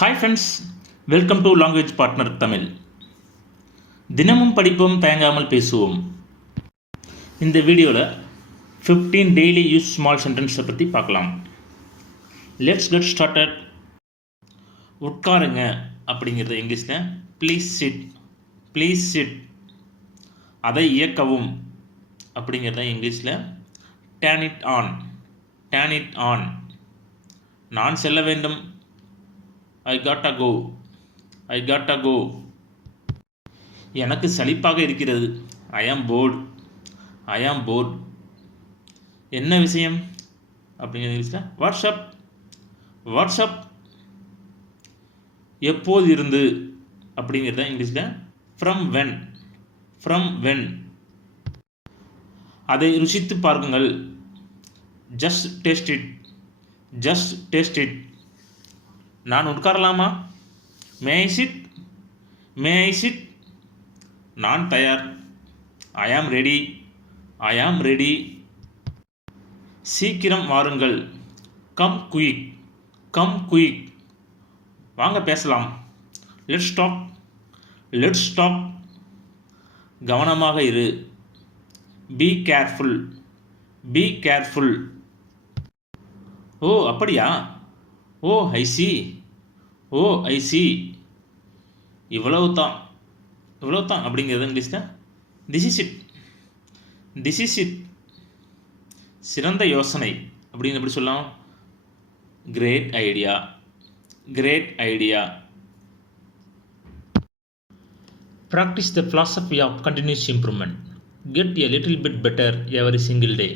Hi friends, welcome to language partner Tamil. தினமும் படிப்போம், தயங்காமல் பேசுவோம். இந்த வீடியோவில் 15 டெய்லி யூஸ் ஸ்மால் சென்டென்ஸை பற்றி பார்க்கலாம். Let's get started. உட்காருங்க அப்படிங்கிறது இங்கிலீஷில் ப்ளீஸ் சிட். Please sit. அதை இயக்கவும் அப்படிங்கிறத இங்கிலீஷில் turn it on. Turn it on. நான் செல்ல வேண்டும். I gotta go. I gotta go. எனக்கு சலிப்பாக இருக்கிறது. I am bored. I am bored. என்ன விஷயம் அப்படிங்கிறது இங்கிலீஷில் வாட்ஸ்அப். வாட்ஸ்அப். எப்போது இருந்து அப்படிங்கிறத இங்கிலீஷில் ஃப்ரம் வென். From when. அதை ருசித்து பார்க்குங்கள். Just taste it. Just taste it. நான் உட்காரலாமா? மே I sit? May I sit? நான் தயார். ஐ ஆம் ரெடி. ஐ ஆம் ரெடி. சீக்கிரம் வாருங்கள். Come quick. Come quick. வாங்க பேசலாம். Let's talk. Let's talk. கவனமாக இரு. Be careful. Be careful. Oh அப்படியா? Oh I see. Oh I see. இவ்வளவு தான். இவ்வளவு தான் அப்படிங்கிறது இங்கிலீஷில் this is it. This is it. சிறந்த யோசனை அப்படின்னு எப்படி சொல்லலாம்? Great idea. Great idea. Practice the philosophy of continuous improvement. Get a little bit better every single day.